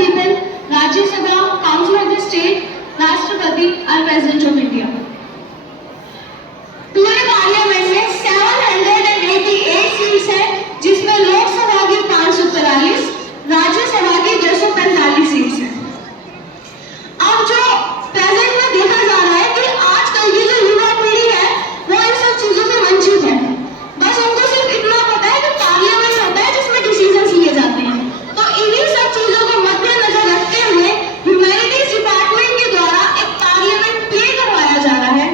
people, Rajya Sabha, Council of the State, Rashtrapati are President of India. पूरे parliament में 788 seats हैं, जिसमें लोकसभा की 543, राज्यसभा की 245 सीट्स हैं। अब जो प्रेजेंट में देखा जा रहा है कि आजकल की जो युवा पीढ़ी है वो इन सब चीजों से वंचित है। बस उनको सिर्फ इतना पता है कि पार्लियामेंट होता है जिसमें डिसीजंस लिए जाते हैं। तो इन्हीं सब चीजों को मद्देनजर रखते हुए ह्यूमैनिटीज डिपार्टमेंट के द्वारा एक पार्लियामेंट प्ले करवाया जा रहा है,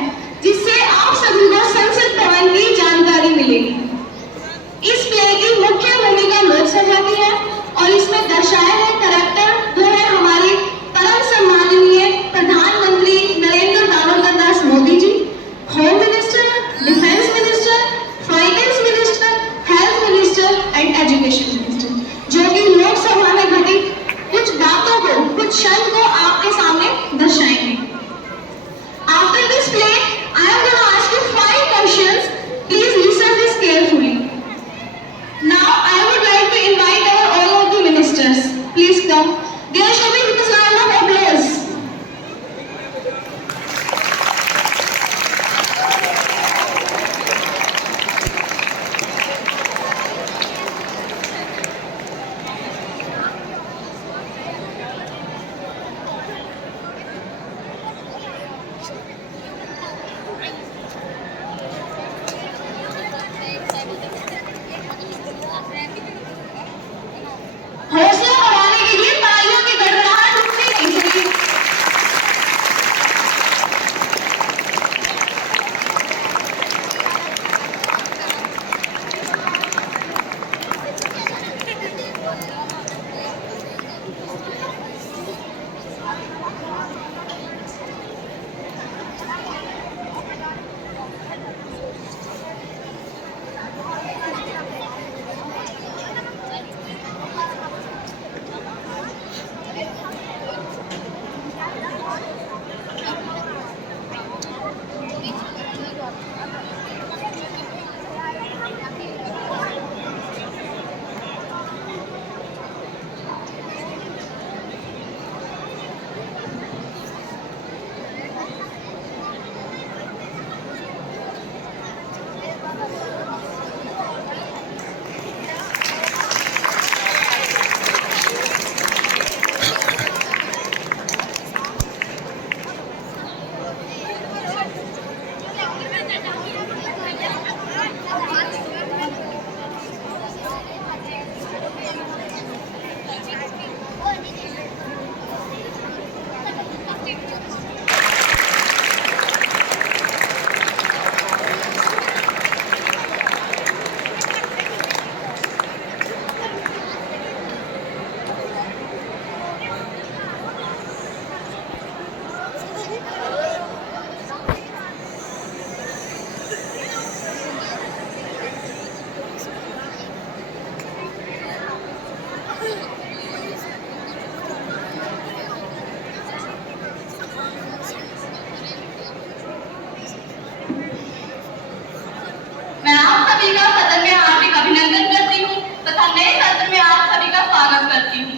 जिससे आप सभी को संसद भवन की जानकारी मिलेगी। इस प्ले की मुख्य भूमिका लोकसभा की है और इसमें दर्शाए गए कैरेक्टर वो है हमारे परम सम्माननीय प्रधानमंत्री Narendra Damodar Das Modi ji, home minister, defence minister, finance minister, health minister and education minister, जो कि लोकसभा में घटित कुछ बातों को, कुछ क्षण को आपके सामने दर्शाएंगे। After this play, I am going to ask you 5 questions. Please listen this carefully. Now, I would like to invite all of the ministers. Please come. There shall be a round of applause. हौसला बढ़ाने के लिए तालियों की गड़गड़ाहट रुकनी नहीं चाहिए। अभिनंदन करती हूँ तथा नए सत्र में आप सभी का स्वागत करती हूँ।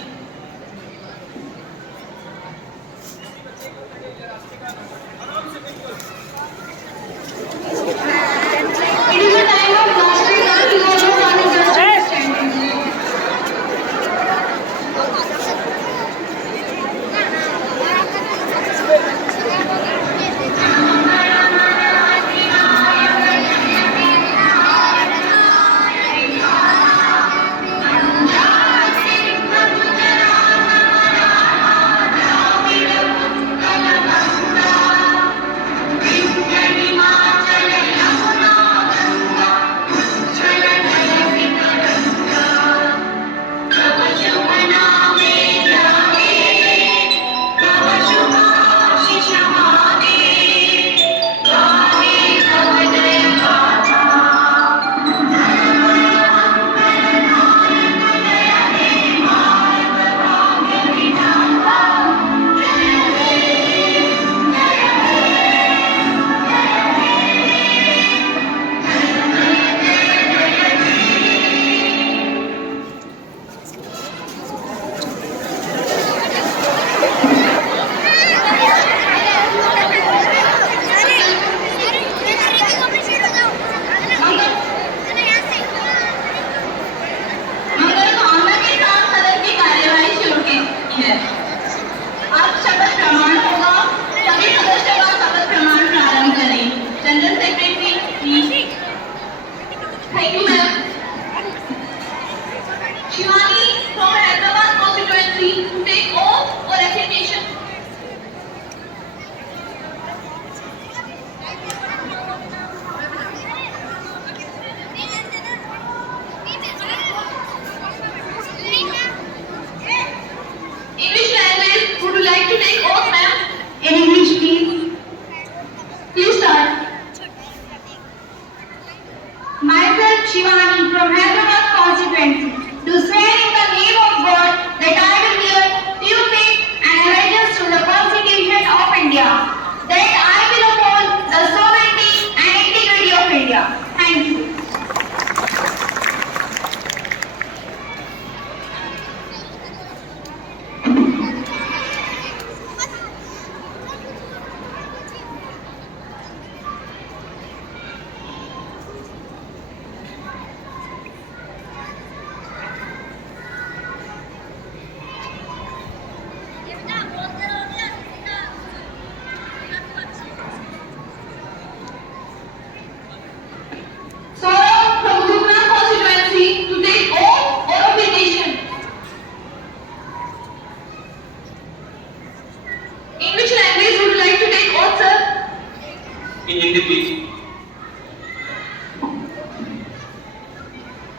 in Hindi, please.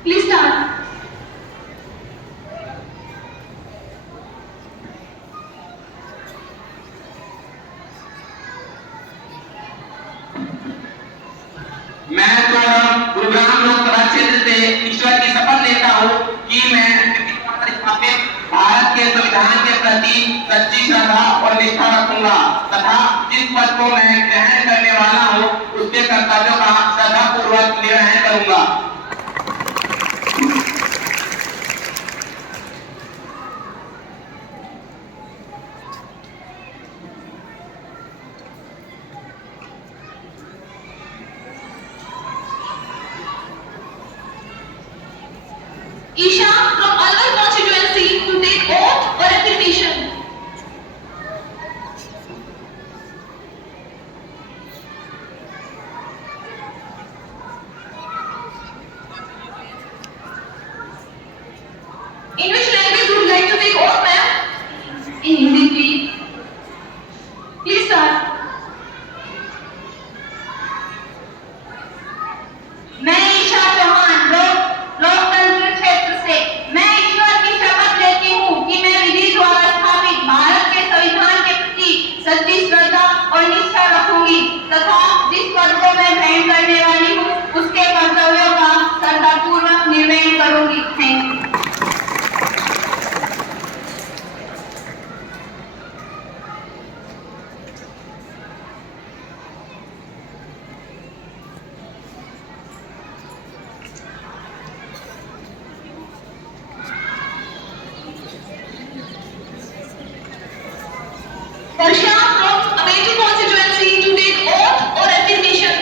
Please start. मैं सौरभ गुरुग्राम लोकसभा क्षेत्र से ईश्वर की शपथ लेता हूँ कि मैं स्थापित भारत के संविधान के प्रति सच्ची श्रद्धा और निष्ठा रखूंगा तथा जिस पद को मैं ग्रहण करने वाला हूँ उसके कर्तव्यों का श्रद्धापूर्वक निर्वहन करूंगा। Isha from Alwar constituency to take oath or affirmation. In which language would you like to take oath, ma'am? In Hindi, please. Please start. मैं ईशा चौहान लोकतंत्र क्षेत्र से मैं ईश्वर की शपथ लेती हूँ कि मैं विधि द्वारा स्थापित भारत के संविधान के प्रति सच्ची श्रद्धा और निष्ठा रखूंगी तथा जिस पद को मैं ग्रहण करने वाली हूँ उसके कर्तव्यों का श्रद्धापूर्वक निर्वहन करूंगी। Thank you. Varsha from Amethi constituency to take oath or affirmation.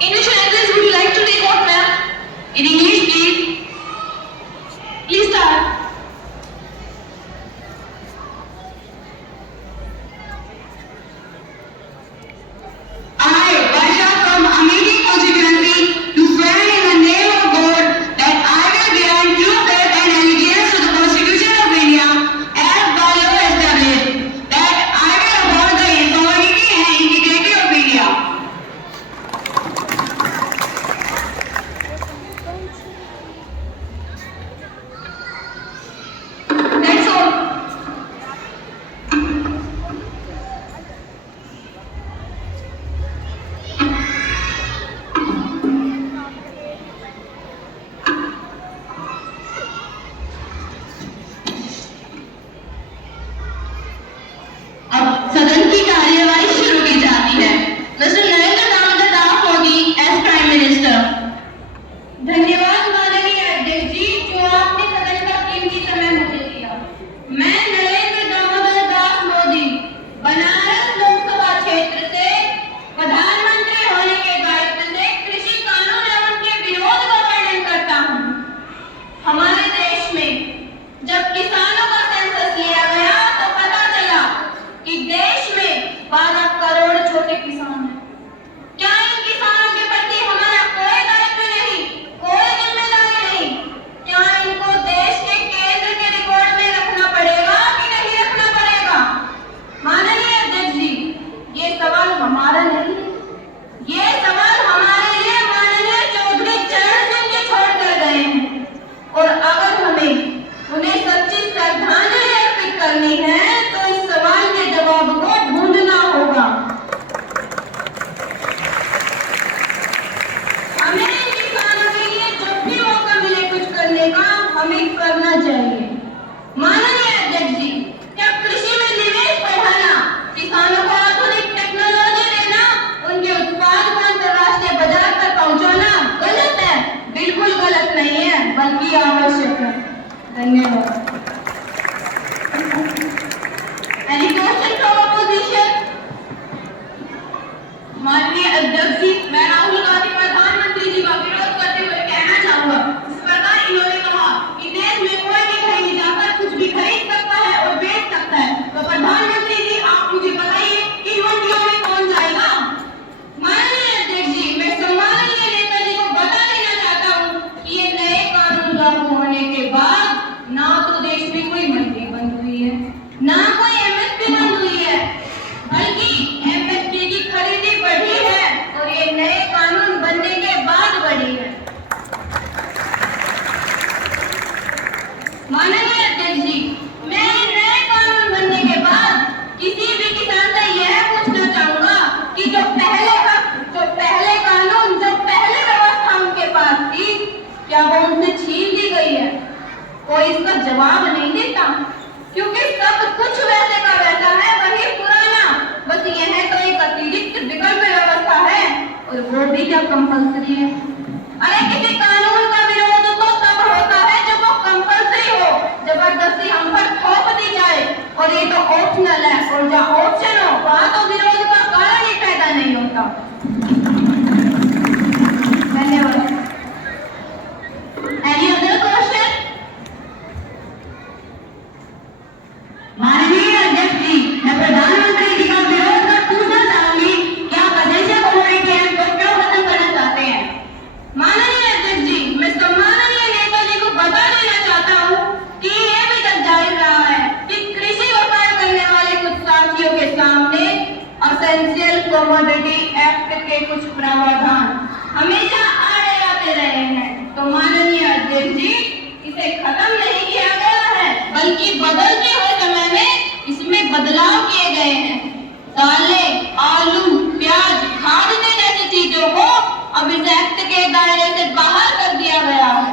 In which language would you like to take oath, ma'am? In English, please. Please start. I, Varsha from Amethi constituency, do swear in the name of God that I will bear true faith and allegiance to the Constitution of India as by law established, that I will uphold the sovereignty and integrity of India. That's all. अब सदन की कार्यवाही शुरू की जाती है। Mister Narendra Damodar Das Modi as prime minister. धन्यवाद माननीय अध्यक्ष जी जो आपने सदन का कीमती समय मुझे दिया। मैं नरेंद्र दामोदर दास मोदी बनारस लोकसभा क्षेत्र से प्रधानमंत्री होने के दायित्व से कृषि कानून एवं के विरोध का वर्णन करता हूँ। हमारे देश में जब किसानों का सेंसस लिया गया तो पता चला कि देश में 12 करोड़ छोटे किसान हैं। क्या इन किसानों के प्रति हमारा कोई दायित्व नहीं, कोई जिम्मेदारी नहीं? क्या इनको देश के केंद्र के रिकॉर्ड में रखना पड़ेगा कि नहीं रखना पड़ेगा? माननीय अध्यक्ष जी, ये सवाल हमारा नहीं, ये सवाल हमारे लिए माननीय चौधरी चरण सिंह जी छोड़ कर गए हैं और अगर हमें उन्हें सच्ची श्रद्धांजलि अर्पित करनी है तो इस सवाल के जवाब को ढूंढना होगा। हमें इन किसानों के लिए जब भी मौका मिले कुछ करने का हमें करना चाहिए। माननीय अध्यक्ष जी, क्या कृषि में निवेश बढ़ाना, किसानों को आधुनिक टेक्नोलॉजी देना, उनके उत्पाद को अंतर्राष्ट्रीय बाजार पर पहुंचाना गलत है? बिल्कुल गलत नहीं है, बल्कि आवश्यक है। धन्यवाद। Any question from opposition? माननीय अध्यक्ष जी, मैं राहुल गांधी प्रधानमंत्री जी का विरोध करते हुए कहना चाहूंगा। इस प्रकार इन्होंने कहा कि देश में कोई भी कहीं जाकर कुछ भी खरीद सकता है और बेच सकता है, तो प्रधानमंत्री जी आप मुझे बताइए इन मंडियों में कौन जाएगा? माननीय अध्यक्ष जी, मैं सम्माननीय नेता जी को बता देना चाहता हूँ कि ये अतिरिक्त विकल्प व्यवस्था है और वो भी क्या कंपल्सरी है। अरे किसी कानून का विरोध तो तब होता है जब वो कंपल्सरी हो, जबरदस्ती हम पर थोप दी जाए, और ये तो ऑप्शनल है, और जहाँ ऑप्शन हो वहाँ तो विरोध का कारण ही पैदा नहीं होता। धन्यवाद। Any other question? माननीय अध्यक्ष जी, मैं प्रधानमंत्री जी का विरोध कर पूछना चाहूंगी, क्या प्रदेश कम्युनिटी एक्ट को क्यों खत्म करना चाहते हैं? माननीय अध्यक्ष जी, मैं सम्माननीय नेताजी को बता देना चाहता हूँ कि ये भी तक जाहिर रहा है कि कृषि व्यापार करने वाले कुछ साथियों के सामने एसेंशियल कमोडिटी एक्ट के कुछ प्रावधान हमेशा आड़े आते रहे हैं। तो माननीय अध्यक्ष जी, इसे खत्म नहीं किया गया है, बल्कि बदलते हुए समय में इसमें बदलाव किए गए हैं। दालें, आलू, प्याज, खाद जैसी चीजों को अब इस एक्ट के दायरे से बाहर कर दिया गया है।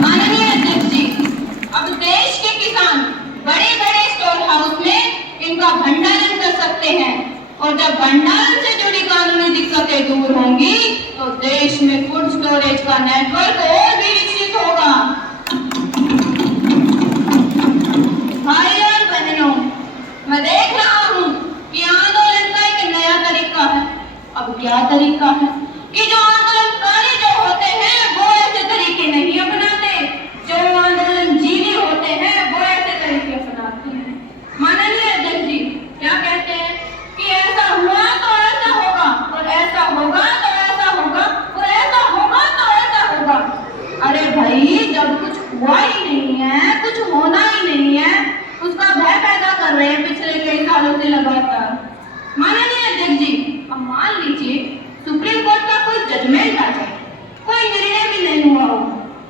माननीय अध्यक्ष जी, अब देश के किसान बड़े बड़े स्टोर हाउस में इनका भंडारण कर सकते हैं, और जब भंडारण से जुड़ी कानूनी दिक्कतें दूर होंगी तो देश में फूड स्टोरेज का नेटवर्क और भी विकसित होगा। भाई और बहनों, मैं देख रहा हूँ कि आंदोलन का एक नया तरीका है। अब क्या तरीका है कि जो आंदोलनकारी जो होते हैं वो ऐसे तरीके नहीं अपनाते, जो आंदोलनजीवी होते हैं वो ऐसे तरीके अपनाते हैं। माननीय अध्यक्ष जी क्या कहते हैं कि ऐसा हुआ तो ऐसा होगा, और ऐसा होगा तो ऐसा होगा, और ऐसा होगा तो ऐसा होगा। अरे भाई, जब कुछ हुआ ही नहीं है, कुछ होना ही नहीं है, उसका भय पैदा कर रहे हैं पिछले कई सालों से लगातार। माननीय अध्यक्ष जी, अब मान लीजिए सुप्रीम कोर्ट का कोई जजमेंट आ जाए, कोई निर्णय भी नहीं हुआ हो,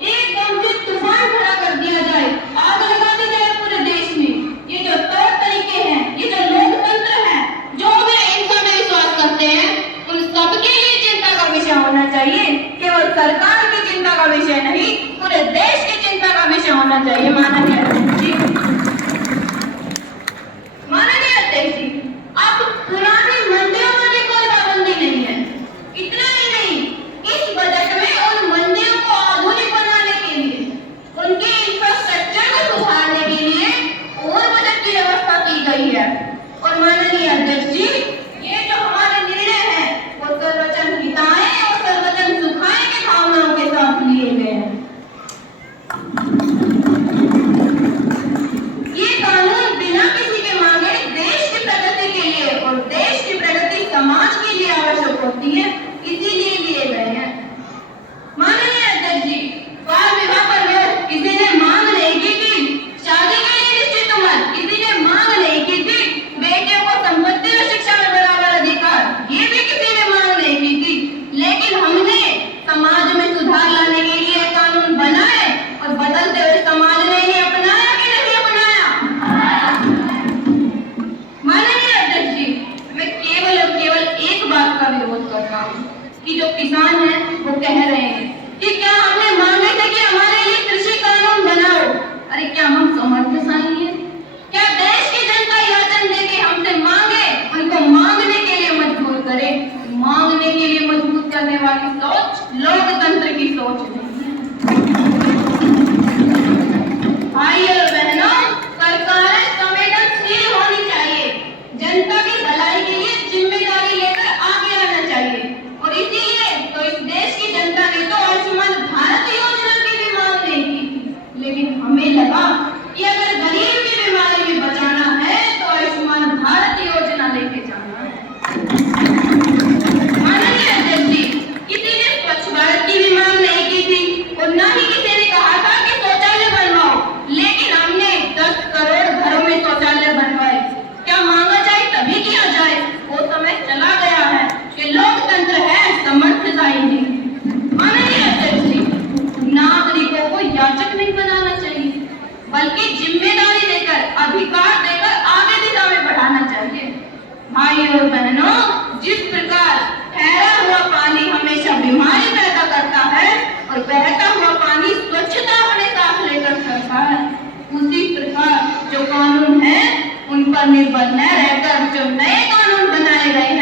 एकदम से तूफान खड़ा कर दिया जाए, आग लगा दी जाए पूरे देश में। ये जो तौर तरीके हैं, ये जो लोकतंत्र है, जो भी इनका में विश्वास करते हैं, उन सबके लिए चिंता का विषय होना चाहिए। केवल सरकार की चिंता का विषय नहीं, पूरे देश की चिंता का विषय होना चाहिए। माननीय अध्यक्ष जी, माननीय अध्यक्ष जी, अब पुरानी मंडियों में भी कोई पाबंदी नहीं है। इतना ही नहीं, इस बजट में उन मंडियों को आधुनिक बनाने के लिए, उनके इंफ्रास्ट्रक्चर को सुधारने के लिए और बजट की व्यवस्था की गई है। और माननीय अध्यक्ष जी, ये जो हमारे निर्णय हैं वो सर्वजन हिताय और सर्वजन सुखाय की भावनाओं के साथ लिए गए हैं। ये कानून बिना किसी के मांगे देश की प्रगति के लिए और देश की प्रगति समाज के लिए आवश्यक होती है, इसीलिए लिए गए हैं। माननीय अध्यक्ष जी, बाल विवाह पर रोक किसी ने मांग नहीं की थी, शादी के लिए निश्चित उम्र किसी ने मांग नहीं की थी, बेटियों को संपत्ति और शिक्षा में बराबर अधिकार ये भी किसी ने मांग नहीं की थी, लेकिन हमने समाज में सुधार लाने के लिए कानून बनाए, और बदलते हुए समाज ने इन्हें अपनाया कि नहीं अपनाया? माननीय अध्यक्ष जी, मैं केवल और केवल एक बात का विरोध कर रहा हूँ कि जो किसान हैं वो कह रहे हैं कि क्या हमने मांगे थे कि हमारे लिए कृषि कानून बनाओ। अरे क्या हम समर्थशाली हैं? क्या देश की जनता याचन देके हमसे मांगे, उनको मांगने के लिए मजबूर करे? मांगने के लिए मजबूर करने वाली सोच लोकतंत्र की सोच नहीं है। भाई और बहनों, सरकारें संवेदनशील होनी चाहिए, जनता की भलाई के लिए जिम्मेदारी लेकर आगे आना चाहिए। और इसीलिए तो इस देश की जनता ने तो आयुष्मान भारत योजना की भी मांग नहीं की थी, लेकिन हमें लगा कि अगर गरीब की बीमारी में बचाना है तो आयुष्मान भारत योजना लेके जाना है। माननीय अध्यक्ष जी, किसी ने स्वच्छ भारत की भी मांग नहीं की थी, और न ही किसी ने कहा था कि शौचालय बनवाओ, लेकिन हमने 10 करोड़ घरों में शौचालय बनवाए। क्या मांगा जाए तभी किया जाए? वो समय चला गया है कि लोकतंत्र है, समर्थशाही नहीं। माननीय अध्यक्ष जी, नागरिकों को याचक नहीं बनाना चाहिए, बल्कि जिम्मेदारी देकर, अधिकार देकर आगे दिशा में बढ़ाना चाहिए। भाई और बहनों, जिस प्रकार ठहरा हुआ पानी हमेशा बीमारी पैदा करता है और बहता हुआ पानी स्वच्छता अपने साथ लेकर चलता है, उसी प्रकार जो कानून है उन पर निर्भर न रहकर जो नए कानून बनाए गए हैं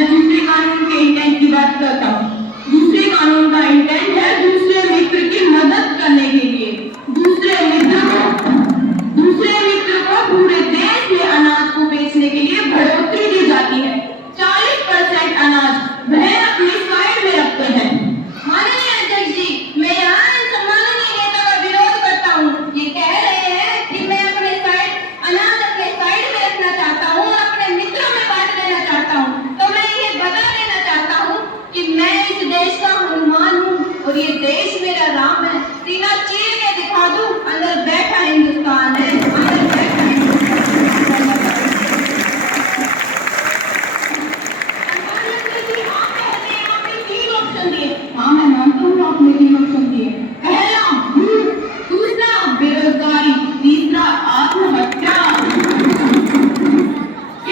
मैं दूसरे कानून के इंटेंट की बात करता हूँ। दूसरे कानून का इंटेंट है दूसरे मित्र की मदद करने के लिए। दूसरे मित्र को पूरे देश में अनाज को बेचने के लिए बढ़ोतरी दी जाती है। 40% अनाज वह अपनी साइड में रखते हैं। माननीय अध्यक्ष जी, मैं यहाँ सम्माननीय नेता का विरोध करता हूँ। ये कह रहे हैं कि मैं अपने साइड में रखना चाहता हूँ और अपने मित्रों में बांट देना चाहता हूँ। तो मैं ये बता देना चाहता हूँ कि मैं इस देश का हनुमान हूँ और ये देश मेरा राम है। सीना चीर के दिखा दूं, अंदर बैठा हिंदुस्तान है, अंदर बैठा हिंदुस्तान है। आपने 3 ऑप्शन दिए। हाँ, मैं मानता हूँ आपने 3 ऑप्शन दिए। पहला भूख, दूसरा बेरोजगारी, तीसरा आत्महत्या।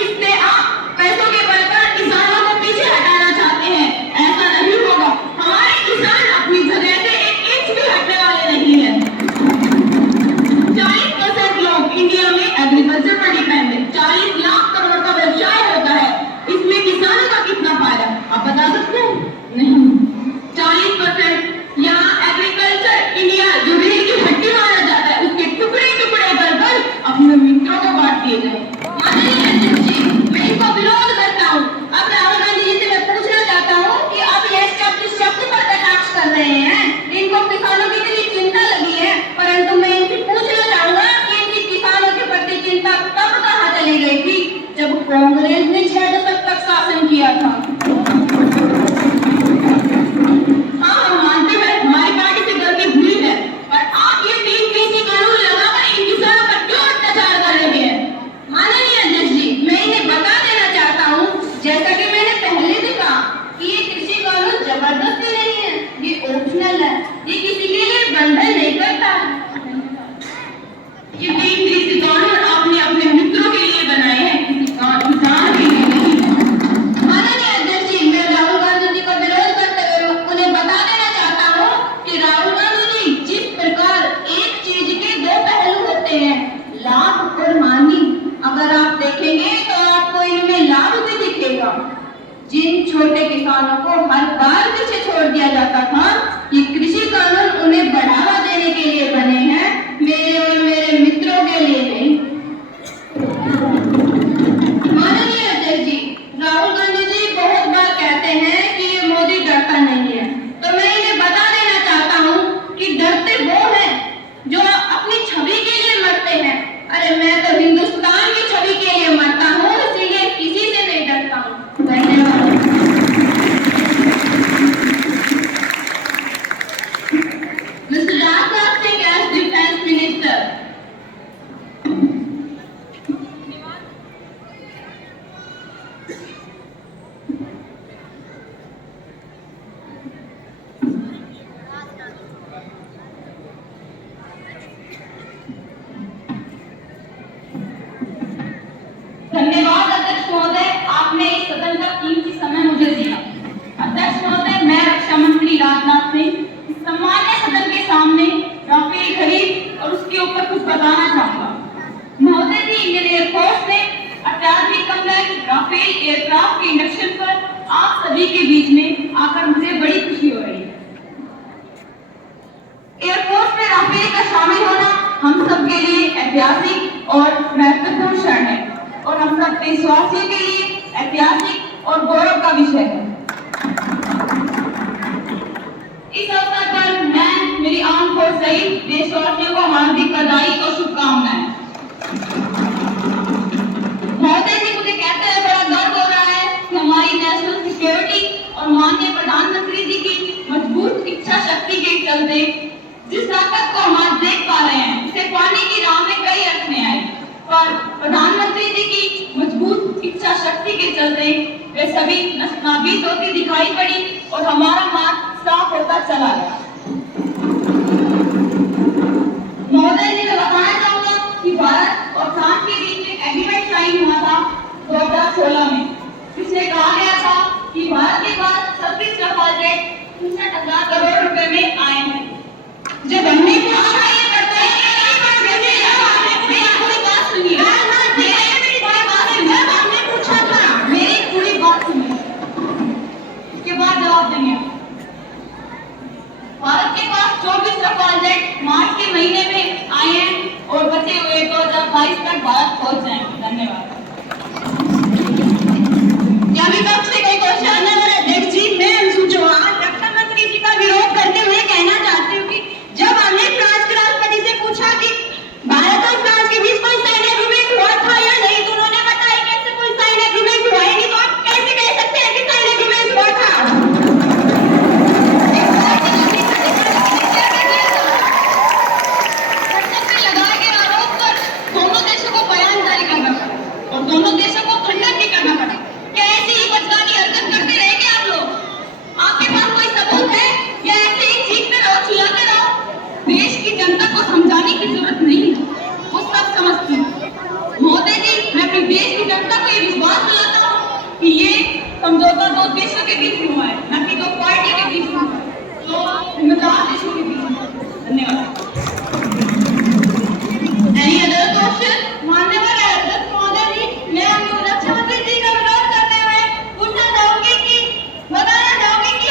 इससे आप पैसों के बल पर किसानों को पीछे हटाना चाहते हैं। ऐसा नहीं होगा। हमारे किसान अपनी जगह से 1 इंच भी हटने वाले नहीं हैं। 40% लोग इंडिया में एग्रीकल्चर पर डिपेंड है। 40 लाख करोड़ का व्यवसाय होता है। इसमें किसानों का कितना फायदा आप बता सकते हैं? नहीं। 40% यहाँ एग्रीकल्चर इंडिया जो रीढ़ की हड्डी माना जाता है, उसके टुकड़े टुकड़े कर अपने मित्रों को बांट दिए जाए। माननीय अध्यक्ष जी, मैं इनको विरोध करता हूँ। अब राहुल गांधी जी से मैं पूछना चाहता हूँ कि अब ये शब्द पर कटाक्ष कर रहे हैं। इनको किसानों की इतनी चिंता लगी है, परंतु मैं इनसे पूछना चाहूंगा कि इनकी किसानों के प्रति चिंता कब कहाँ चली गई थी, जब कांग्रेस ने 6 दशक तक शासन किया था। हाँ, हम मानते हैं हमारी पार्टी से गलती हुई है, पर आप ये 3 कृषि कानून लगाकर इन किसानों पर क्यों अत्याचार कर रहे हैं? माननीय अध्यक्ष जी, मैं इन्हें बता देना चाहता हूँ, जैसा कि मैंने पहले भी कहा कि ये कृषि कानून जबरदस्ती नहीं है, ये ऑप्शनल है, ये किसी के लिए बंधन नहीं करता। ये 3 कृषि कानून आपने अपने मित्रों के लिए बनाए हैं, किसान के लिए नहीं। माननीय अध्यक्ष जी, मैं राहुल गांधी जी का विरोध करते हुए उन्हें बता देना चाहता हूँ कि राहुल गांधी जी, जिस प्रकार एक चीज के 2 पहलू होते हैं, लाभ और हानि, अगर आप देखेंगे तो आपको इनमें लाभ भी दिखेगा। जिन छोटे किसानों को हर बार पीछे छोड़ दिया जाता था, ये कृषि कानून उन्हें बढ़ावा देने के लिए बने हैं, मेरे और मेरे मित्रों के लिए नहीं। माननीय अध्यक्ष जी, राहुल गांधी जी बहुत बार कहते हैं कि ये मोदी डरता नहीं है, तो मैं इन्हें बता देना चाहता हूँ कि डरते वो हैं जो अपनी छवि के लिए मरते हैं। अरे मैं तो हिंदुस्तान की छवि के लिए मरता हूँ, इसीलिए किसी से नहीं डरता हूँ। धन्यवाद। Mister Rajnath Singh as defence minister. धन्यवाद अध्यक्ष महोदय, आपने इस सदन का कीमती समय मुझे दिया। अध्यक्ष महोदय, मैं रक्षा मंत्री राजनाथ सिंह इस सम्मान्य सदन के सामने राफेल खरीद और उसके ऊपर कुछ बताना चाहूंगा। महोदय जी, इंडियन एयरफोर्स ने अत्याधुनिक कम्बैट राफेल एयरक्राफ्ट के इंडक्शन पर आप सभी के बीच में आकर मुझे बड़ी खुशी हो रही है। एयरफोर्स में राफेल का शामिल होना हम सब के लिए ऐतिहासिक और महत्वपूर्ण क्षण है और हम सब देशवासियों के लिए ऐतिहासिक और गौरव का विषय है। इस अवसर पर मैं मेरी आर्म फोर्स सहित देशवासियों को हार्दिक बधाई और शुभकामनाएं। महोदय जी, मुझे कहते हुए बड़ा गर्व हो रहा है कि हमारी नेशनल सिक्योरिटी और माननीय प्रधानमंत्री जी की मजबूत इच्छा शक्ति के चलते जिस ताकत को हम आज देख पा रहे हैं, इसे पाने की राह में कई अड़चने आई, पर प्रधानमंत्री जी की मजबूत इच्छा शक्ति के चलते वे सभी नाबीद होती दिखाई पड़ी और हमारा मार्ग साफ होता चला गया। महोदय जी, मैं बताना चाहूंगा कि भारत और फ्रांस के बीच में एग्रीमेंट साइन हुआ था 2016 में, जिसमें कहा गया था कि भारत के पास 26 रफाल जेट 63,000 करोड़ रुपए में आए हैं। जब हमने पूछा ये करते हैं, मेरी पूरी बात सुनिए। हमने पूछा था, मेरी पूरी बात सुनिए। महीने में आए हैं और बचे हुए 2022 तक भारत पहुंच जाएंगे। धन्यवाद। क्या विपक्ष से कोई क्वेश्चन है? मेरे अध्यक्ष जी, मैं अंशु चौहान रक्षा मंत्री जी का विरोध करते हुए कहना चाहती हूँ कि जब हमने फ्रांस के राष्ट्रपति से पूछा कि भारत और फ्रांस के बीच कोई सैन्य एग्रीमेंट हुआ था या नहीं, तो उन्होंने बताया कि ऐसे कोई सैन्य एग्रीमेंट हुआ ही नहीं, तो आप कैसे कह सकते हैं कि सैन्य एग्रीमेंट हुआ था? लगाए गए आरोप पर दोनों देशों को बयान जारी करना पड़ा और दोनों देशों को खंडन भी करना पड़ा। क्या ऐसी ही बचकानी हरकत करते रहेंगे आप लोग? आपके पास कोई सबूत है या ऐसे ही चीखते रहो, चिल्लाते रहो? देश की जनता को समझाने की जरूरत नहीं है, वो सब समझती है। मोदी जी, मैं अपने देश की जनता को ये विश्वास दिलाता हूँ कि ये समझौता दो देशों के बीच में हुआ है, न कि दो पार्टी के बीच में हुआ है, तो जिम्मेदार देशों के बीच में। धन्यवाद। Any other question? माननीय अध्यक्ष महोदय जी, मैं रक्षा मंत्री जी का विरोध करते हुए पूछना चाहूंगी कि बताना चाहूंगी कि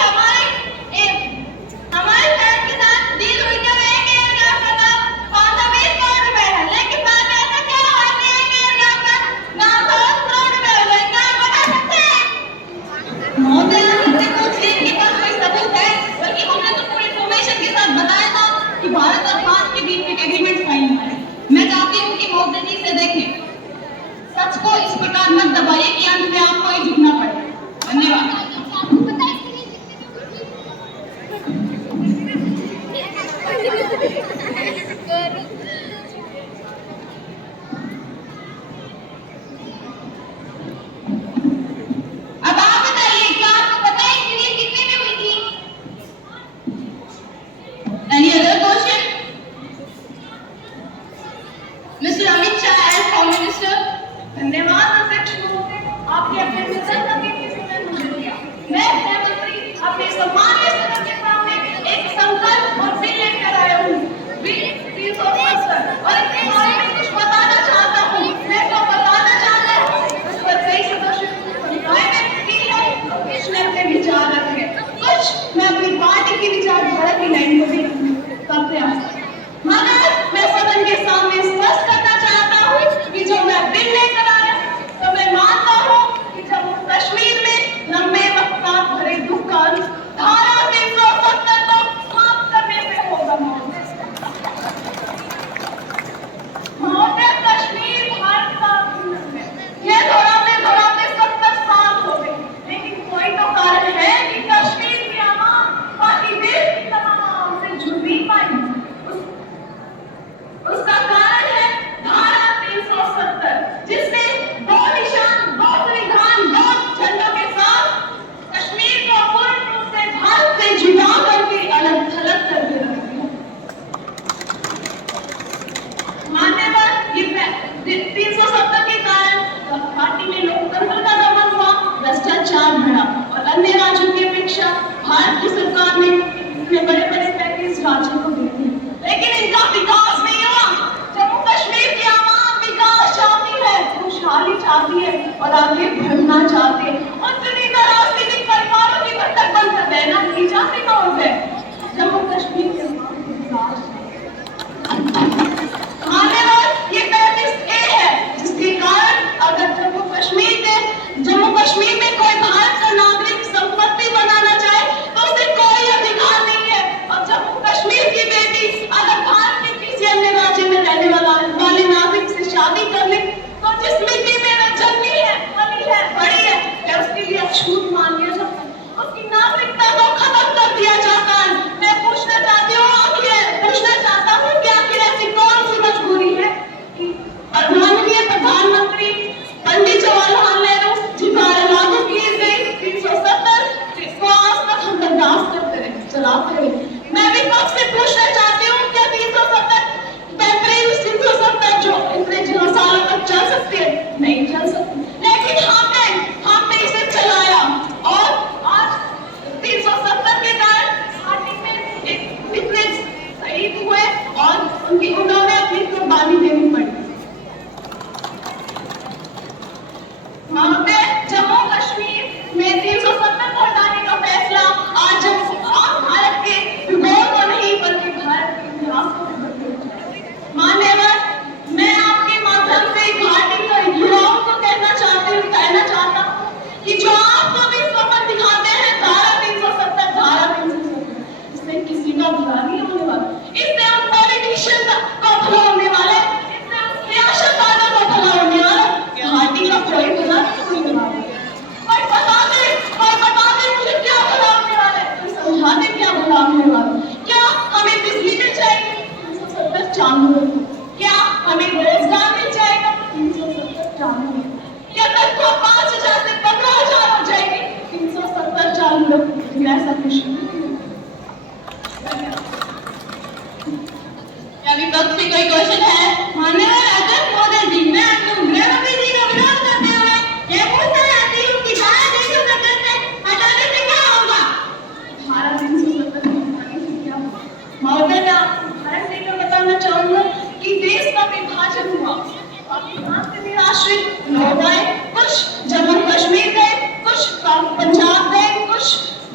हमारे शहर के साथ डील हुई क्या है कि एयरक्राफ्ट का दाम 520 करोड़ रुपए है, लेकिन बाद में ऐसा क्या हुआ कि एयरक्राफ्ट का दाम 10 करोड़ रुपए हो गया? क्या आप बता सकते हैं? महोदय, हमसे पूछ लिए कि पास कोई सबूत है, बल्कि हमने तो पूरी इन्फॉर्मेशन के साथ बताया था कि भारत और फ्रांस के बीच एक एग्रीमेंट साइन हुआ है। मैं चाहती हूँ कि मोदी जी से देखें, सच को इस प्रकार मत दबाइए कि अंत में आपको ही झुकना पड़े। धन्यवाद। अब आप बताइए, क्या आपको पता है कि डील कितने में हुई थी? Any other question? Mr. Amit Shah as Home Minister. धन्यवाद अध्यक्ष महोदय, आपके अपने सदन का भी मुझे दिया। मैं गृह मंत्री अपने सम्मानीय सदन के सामने एक संकल्प और बिल लेकर आया हूँ, बिल 370, और इसके बारे में कुछ बताना चाहता हूँ। मैं तो बताना चाहता हूँ, उस पर कई सदस्यों ने व्यक्त की है और कुछ ने अपने विचार रखे, कुछ मैं अपनी पार्टी की विचारधारा की लाइन को भी करते हैं। मगर मैं सदन के सामने स्पष्ट करना चाहता हूँ कि जो मैं बिल लेकर आया, तो मैं मानता हूँ कि जम्मू कश्मीर में लंबे वक्तार भरे दुख का अंत धारा 370 को समाप्त करने से होगा। महोदय, कश्मीर भारत का अभिन्न है। ये दोहराते 70 साल हो गए, लेकिन कोई तो कारण है कि कश्मीर की आवाम बाकी देश की तमाम से जुड़ नहीं पाई। उसका कारण है धारा 370, जिसमें दो निशान, दो संविधान, दो झंडों के साथ कश्मीर को पूर्ण रूप से भारत से जुदा करके अलग थलग कर दिया। मान्यवर, ये 370 के कारण पार्टी में लोकतंत्र का दमन हुआ, भ्रष्टाचार बढ़ा और अन्य राज्यों की अपेक्षा भारत की सरकार ने इतने बड़े-बड़े पैकेज राज्यों को दे दिए, लेकिन इनका विकास नहीं हुआ। जम्मू कश्मीर की आवाम विकास चाहती है, खुशहाली चाहती है और आगे बढ़ना चाहती है। और चुनिंदा राजनीतिक परिवारों की बंधक बनकर रहना नहीं चाहती। महोदय, जम्मू कश्मीर के आवाम को विकास मान्यवर, ये 35A है, जिसके कारण अगर जम्मू कश्मीर में कोई भारत का नागरिक संपत्ति बनाना चाहे तो उसे कोई अधिकार नहीं है। और जम्मू कश्मीर की बेटी अगर भारत के किसी अन्य राज्य में रहने वाले नागरिक से शादी कर ले, तो जिस मिट्टी में वह जन्मी है, पली है, बड़ी है, क्या उसके लिए अछूत मान लिया जाता है? उसकी नागरिकता को खत्म कर दिया जाता है। मैं पूछना चाहती हूँ कि आखिर ऐसी कौन सी मजबूरी है कि माननीय प्रधानमंत्री पंडित जवाहरलाल नेहरू जी द्वारा लागू किए गए 370 को आज तक हम बर्दाश्त करते रहे, चलाते रहे। मैं विपक्ष से पूछना चाहती हूँ, क्या 370 जो इतने सालों तक चल सकती है? नहीं चल सकती, लेकिन हमने इसे चलाया। ऐसा कुछ नहीं। क्या विपक्ष से कोई क्वेश्चन है? माननीय अध्यक्ष महोदय जी, मैं आपको गृहमंत्री जी का विरोध करते हुए यह पूछना चाहती हूँ कि धारा 370 से हटाने से क्या होगा? धारा 370 को हटाने से क्या होगा? महोदय, मैं भारत देश को बताना चाहूंगा कि देश का विभाजन हुआ, पाकिस्तान से भी आश्रित लोग आए, कुछ जम्मू कश्मीर गए, कुछ पंजाब गए, कुछ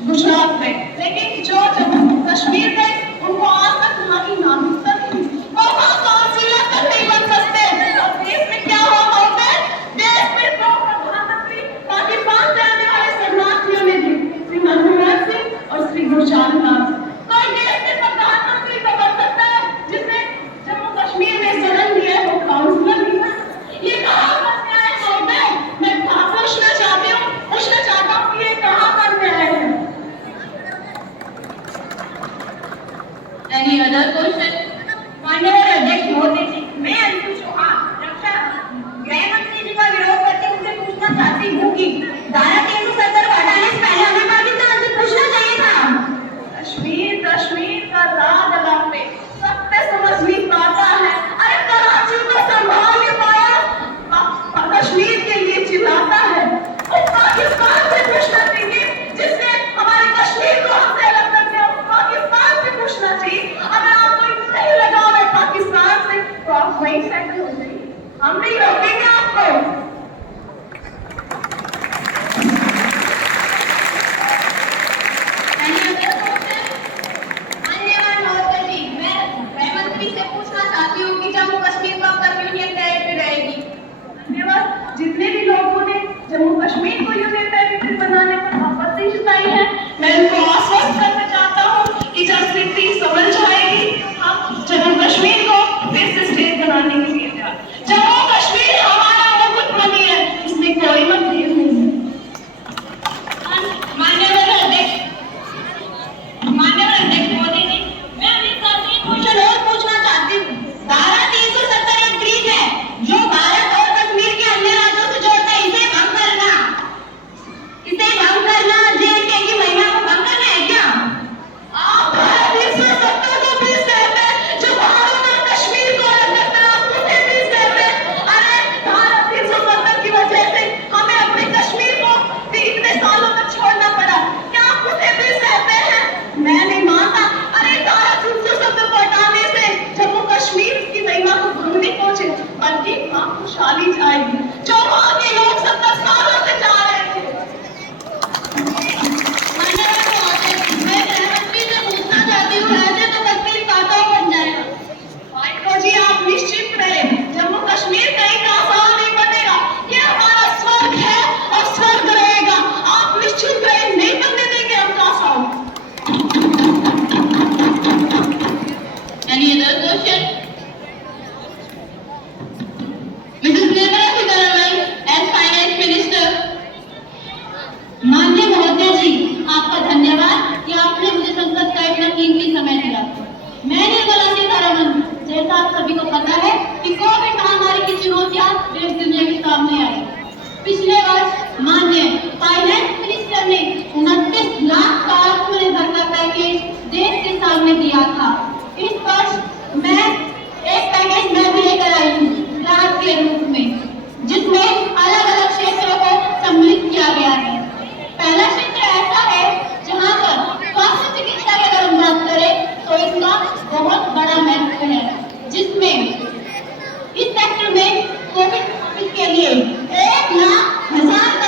गुजरात गए, लेकिन जो जम्मू कश्मीर गए उनको आज तक वहाँ की नागरिकता नहीं मिली। वो वहाँ काउंसिलर तक नहीं बन सकते। और देश में क्या हुआ महोदय? देश में दो प्रधानमंत्री पाकिस्तान से आने वाले शरणार्थियों ने दी, श्री मनमोहन सिंह और श्री गुरजान दास। कोई देश में प्रधानमंत्री तो बन सकता है जिसने जम्मू कश्मीर में शरण लिया है, वो काउंसिलर नहीं बन सकता। ये कहाँ का न्याय है महोदय? मैं पूछना चाहता हूँ कि ये कहाँ का न्याय है? Any other question? माननीय अध्यक्ष महोदय जी, मैं अंशु चौहान रक्षा गृह मंत्री जी का विरोध करते हुए उनसे पूछना चाहती हूँ कि धारा 370 को हटाने से पहले हमें पाकिस्तान से पूछना चाहिए था। कश्मीर का राज अल्लाह पे सबसे समझ नहीं पाता है। अरे कराची को संभाल नहीं पाया, कश्मीर के लिए चिल्लाता है। और पाकिस्तान से पूछना चाहिए, जिसने हमारे कश्मीर को हमसे अलग कर दिया, पाकिस्तान से पूछना चाहिए। अगर आपको सही लगाव है पाकिस्तान से तो आप वहीं सेटल हो जाइए, हम नहीं रोकेंगे आपको। माननीय महोदय जी, मैं गृह मंत्री से पूछना चाहती हूँ कि जम्मू कश्मीर कब तक यूनियन टेरिटरी रहेगी? धन्यवाद। जितने भी लोगों ने जम्मू कश्मीर को यूनियन टेरिटरी बनाने पर आपत्ति जताई है, मैं उनको आश्वस्त करना चाहता हूँ कि जब स्थिति समझ जाएगी, हम जम्मू कश्मीर को फिर से स्टेट बनाने के लिए तैयार। जम्मू कश्मीर हमारा मुकुट मणि है, इसमें कोई मतभेद नहीं है। माननीय अध्यक्ष मोदी जी, मैं अपनी साथी क्वेश्चन और पूछना चाहती हूँ। धारा 370 एक ब्रिज है जो भारत और कश्मीर के अन्य राज्यों से जोड़ता है। इसे भंग करना JNK की महिमा को भंग करना है क्या? आप धारा 370 को भी कहते हैं, जो भारत और कश्मीर को अलग करता है, आप उसे भी कहते हैं। अरे धारा 370 की वजह से हमें अपने कश्मीर को भी इतने सालों तक छोड़ना पड़ा, क्या आप उसे भी कहते हैं? मैं नहीं मानता। अरे धारा 370 को हटाने से जम्मू कश्मीर की महिमा को भंग नहीं पहुंचे, बल्कि वहाँ खुशहाली जाएगी, जो वहाँ के लोग 70 सालों से जा रहे थे। माननीय महोदय जी, मैं गृह मंत्री से पूछना चाहती हूँ, ऐसे तो कश्मीर कांटा बन जाएगा। माइको जी, आप निश्चित रहे, जम्मू कश्मीर कहीं का आसान नहीं बनेगा। ये हमारा स्वर्ग है और स्वर्ग रहेगा। आप निश्चित रहे, नहीं बनने देंगे हम का आसान। Any other question? Mrs. Nirmala Sitharaman, as Finance Minister. माननीय महोदय जी, आपका धन्यवाद कि आपने मुझे संसद का इतना कीमती समय दिया। मैं निर्मला सीतारमण, जैसा आप सभी को पता है कि कोविड महामारी की चुनौतियां देश दुनिया के सामने आई। पिछले वर्ष माननीय फाइनेंस मिनिस्टर ने 29 लाख का आत्मनिर्भरता पैकेज देश के सामने दिया था। इस वर्ष मैं एक पैकेज मैं भी लेकर आई हूँ राहत के रूप में, जिसमें अलग अलग क्षेत्रों को सम्मिलित किया गया है। पहला क्षेत्र ऐसा है जहाँ पर स्वास्थ्य चिकित्सा की अगर हम बात करें तो इसका बहुत बड़ा महत्व है, जिसमें इस सेक्टर में कोविड के लिए 1,00,000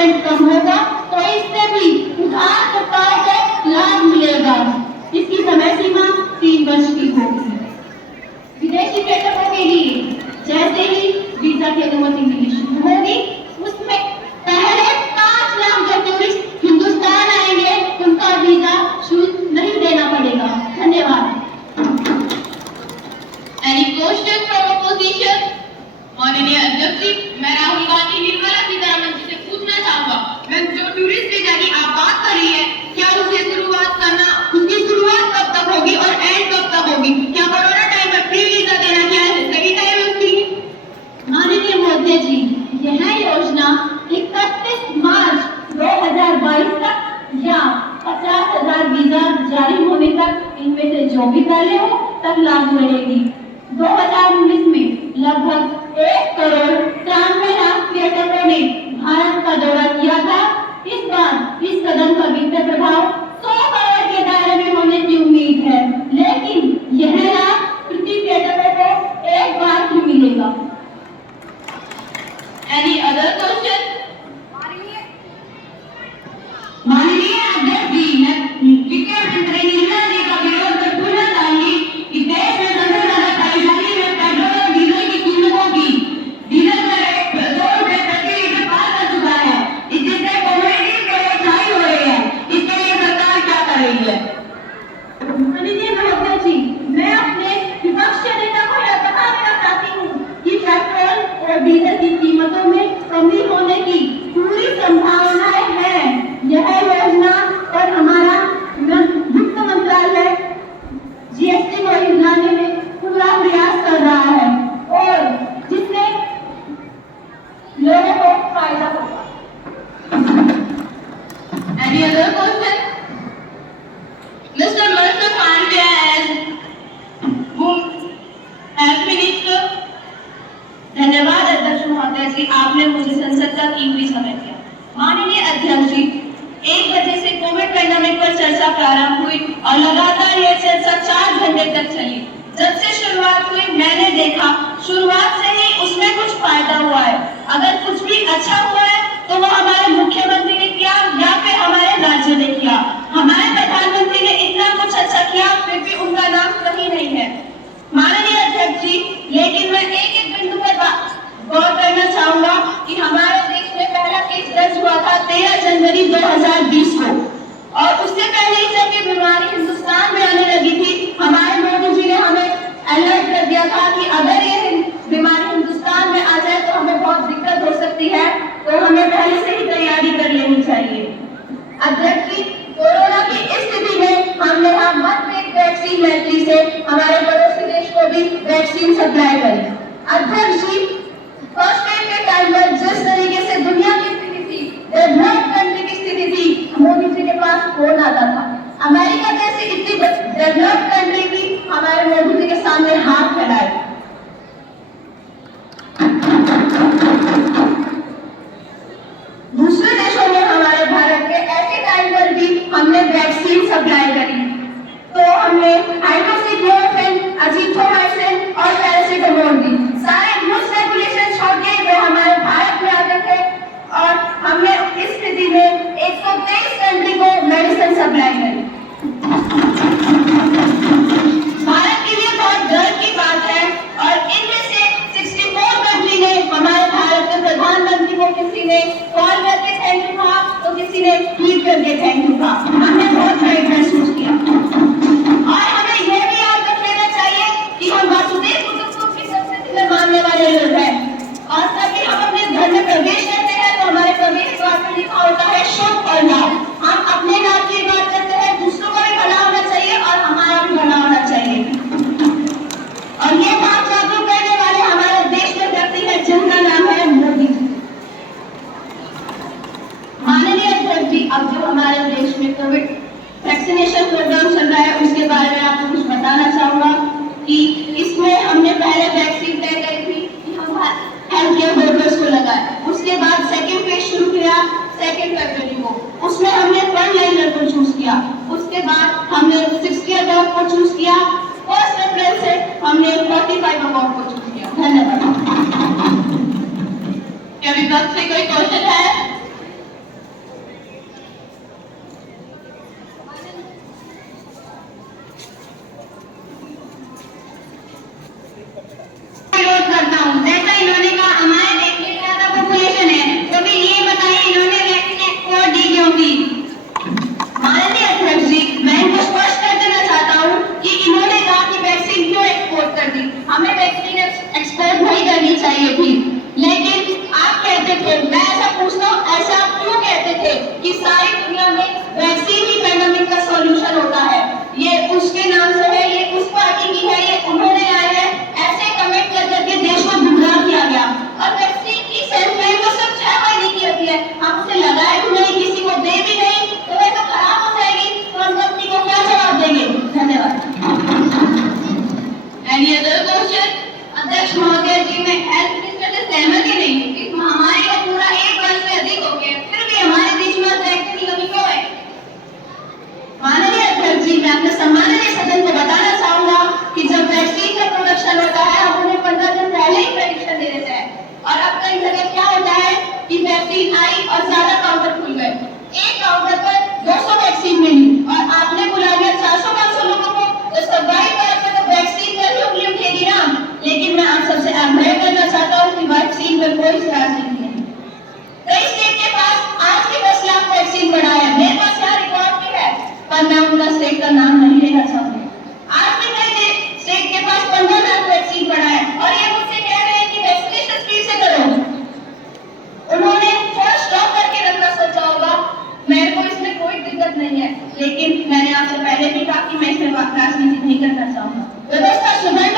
5% कम होगा तो इससे भी उधारकर्ताओं को लाभ मिलेगा। इसकी समय सीमा 3 वर्ष की होगी। विदेशी पर्यटकों के लिए जैसे ही वीजा की अनुमति मिली शुरू होगी, उसमें पहले 5 लाख जो टूरिस्ट हिंदुस्तान आएंगे उनका वीजा शुल्क नहीं देना पड़ेगा। धन्यवाद। Any question from opposition? माननीय अध्यक्ष जी, मैं राहुल गांधी निर्मला सीतारमण जी से पूछना चाहूंगा, मैं जो टूरिस्ट वीजा की आप बात कर रही है, क्या उसकी शुरुआत कब तक होगी और एंड कब तक होगी? क्या कोरोना टाइम में फ्री वीजा देना क्या है सही टाइम है उसके लिए? माननीय मोदी जी, यह योजना 31 मार्च 2022 तक या 50,000 वीजा जारी होने तक इनमें से जो भी पहले हो तक लागू रहेगी। 2019 में लगभग 1,93,00,000 पर्यटकों ने भारत का दौरा किया था। इस बार इस कदम का वित्तीय प्रभाव 100 करोड़ के दायरे में होने की उम्मीद है, लेकिन यह लाभ प्रति पर्यटकों को एक बार ही मिलेगा। Any other question? माननीय अध्यक्ष जी, मैं वित्तीय मंत्री निर्मला जी का विरोध कर पूछना चाहूंगी कि देश में सबसे ज्यादा परेशानी में पेट्रोल और डीजल की कीमतों की डीजल का रेट 2 रुपए प्रति लीटर पार कर चुका है, जिससे कमोडिटी के रेट हाई हो रहे हैं। इसके लिए सरकार क्या कर रही है? माननीय महोदय जी, मैं अपने विपक्ष के नेता को यह बता देना चाहती हूँ कि पेट्रोल और डीजल की कीमतों में कमी होने की पूरी संभावनाएं हैं। यह योजना और हमारा वित्त मंत्रालय जीएसटी को हिलाने में पूरा प्रयास कर रहा है और जिससे लोगों को फायदा होगा। Any other question? Mr. Mansukh Pandey as Minister. धन्यवाद अध्यक्ष महोदय जी, आपने मुझे संसद का कीमती समय दिया। माननीय अध्यक्ष जी, 1 बजे से कोविड पैंडेमिक पर चर्चा प्रारंभ हुई और लगातार यह चर्चा 4 घंटे तक चली। जब से शुरुआत हुई मैंने देखा शुरुआत से ही उसमें कुछ फायदा हुआ है। अगर कुछ भी अच्छा हुआ है तो वो हमारे मुख्यमंत्री ने किया या फिर हमारे राज्य ने किया। हमारे प्रधानमंत्री ने इतना कुछ अच्छा किया फिर भी उनका नाम कहीं नहीं है। माननीय अध्यक्ष जी, लेकिन मैं एक बिंदु पर गौर करना चाहूंगा कि हमारे देश में पहला केस दर्ज हुआ था 13 जनवरी 2020 को और उससे पहले ही जब ये बीमारी हिंदुस्तान में आने लगी थी, हमारे मोदी जी ने हमें अलर्ट कर दिया था कि अगर ये बीमारी हिंदुस्तान में आ जाए तो हमें बहुत दिक्कत हो सकती है, तो हमें पहले से ही तैयारी कर लेनी चाहिए। अध्यक्ष जी, कोरोना की इस स्थिति में हमने मतभेद वैक्सीन मैत्री से हमारे पड़ोसी देश को भी वैक्सीन सप्लाई करी। अध्यक्ष जी, फर्स्ट वेव के टाइम पर जिस तरीके से दुनिया की स्थिति थी, डेवलप्ड कंट्री की स्थिति थी, मोदी जी के पास फोन आता था। अमेरिका जैसी इतनी डेवलप्ड कंट्री भी हमारे मोदी जी के सामने हाथ फैलाए। दूसरे देशों में हमारे भारत के ऐसे टाइम पर भी हमने वैक्सीन सप्लाई करी, तो हमने हाइड्रोक्सीक्लोरोक्विन, अजीथ्रोमाइसिन और पैरासीटामोल दी। सारे रूल्स रेगुलेशन छोड़ के वे हमारे भारत में आते थे और हमने इस स्थिति में 123 कंट्री को मेडिसिन सप्लाई करी। भारत के लिए बहुत गर्व की बात है और इनमें से 64 कंट्री ने हमारे भारत के प्रधानमंत्री को किसी ने कॉल करके थैंक यू कहा तो किसी ने ट्वीट करके थैंक यू कहा। हमने बहुत प्राइड महसूस किया और हमें यह भी याद रख लेना चाहिए कि हम वासुदेव कुटुंबकम की संस्कृति में मानने वाले लोग हैं और तभी हम अपने घर में प्रवेश करते हैं तो हमारे प्रवेश द्वार पर लिखा होता है शुभ और लाभ। हम अपने लाभ की बात करते हैं, दूसरों का भी भला होना चाहिए और हमारा भी भला होना चाहिए। और ये बात जागरूक करने वाले हमारे देश में व्यक्ति है जिनका नाम है मोदी जी। माननीय अध्यक्ष जी, अब जो हमारे देश में कोविड वैक्सीनेशन प्रोग्राम चल रहा है उसके बारे में आपको कुछ बताना चाहूंगा कि इसमें हमने पहले वैक्सीन तय करी थी कि हम हेल्थ केयर वर्कर्स को लगाए। उसके बाद सेकेंड फेज शुरू किया 2 फरवरी को, उसमें हमने फ्रंट लाइनर को चूज किया। उसके बाद हमने 60 अबव को चूज किया। फर्स्ट अप्रैल से हमने 45 अबव को चूज किया। धन्यवाद। क्या विपक्ष से कोई क्वेश्चन है? कि सारी दुनिया में वैक्सीन ही पैंडेमिक का सॉल्यूशन होता है। ये उसके नाम से है, ये उस पार्टी की है, ये उन्होंने आए हैं, ऐसे कमेंट कर करके देश को गुमराह किया गया। और वैक्सीन की सेल्फ लाइफ तो सिर्फ 6 महीने की होती है, हम उसे लगाए भी नहीं, किसी को दे भी नहीं तो वह तो खराब हो जाएगी, तो हम कंपनी को क्या जवाब देंगे? धन्यवाद। Any other question? अध्यक्ष महोदय जी, मैं हेल्थ मिनिस्टर से सहमत ही नहीं हूँ। इस महामारी को पूरा 1 वर्ष से अधिक हो गया, फिर भी हमारे बीच में वैक्सीन की कमी क्यों है? माननीय अध्यक्ष जी, मैं अपने सम्माननीय सदन को बताना चाहूंगा कि जब वैक्सीन का प्रोडक्शन होता है, हम उन्हें 15 दिन पहले ही प्रेडिक्शन दे देते हैं। और अब कई जगह क्या होता है कि वैक्सीन आई और ज्यादा काउंटर खुल गए, एक काउंटर पर 200 वैक्सीन मिली और आपने बुला लिया 400-500 लोगों को, तो सरकारी तरफ से तो वैक्सीन पर ही उंगली उठेगी ना। लेकिन मैं आप सबसे आग्रह करना चाहता हूँ कि वैक्सीन पर कोई शरारत नहीं है। कई स्टेट के पास आज भी 10 लाख वैक्सीन बढ़ा है, मेरे पास यहाँ रिकॉर्ड भी है, पर मैं उनका स्टेट का नाम नहीं लेना चाहूंगी। आज भी कई स्टेट के पास 15 लाख वैक्सीन बढ़ा है और ये मुझसे कह रहे हैं कि वैक्सीनेशन स्पीड से करो। उन्होंने थोड़ा स्टॉप करके रखना सोचा होगा, मेरे को इसमें कोई दिक्कत नहीं है, लेकिन मैंने आपसे पहले भी कहा कि मैं इसमें राजनीति नहीं करना चाहूंगा। व्यवस्था सुदृढ़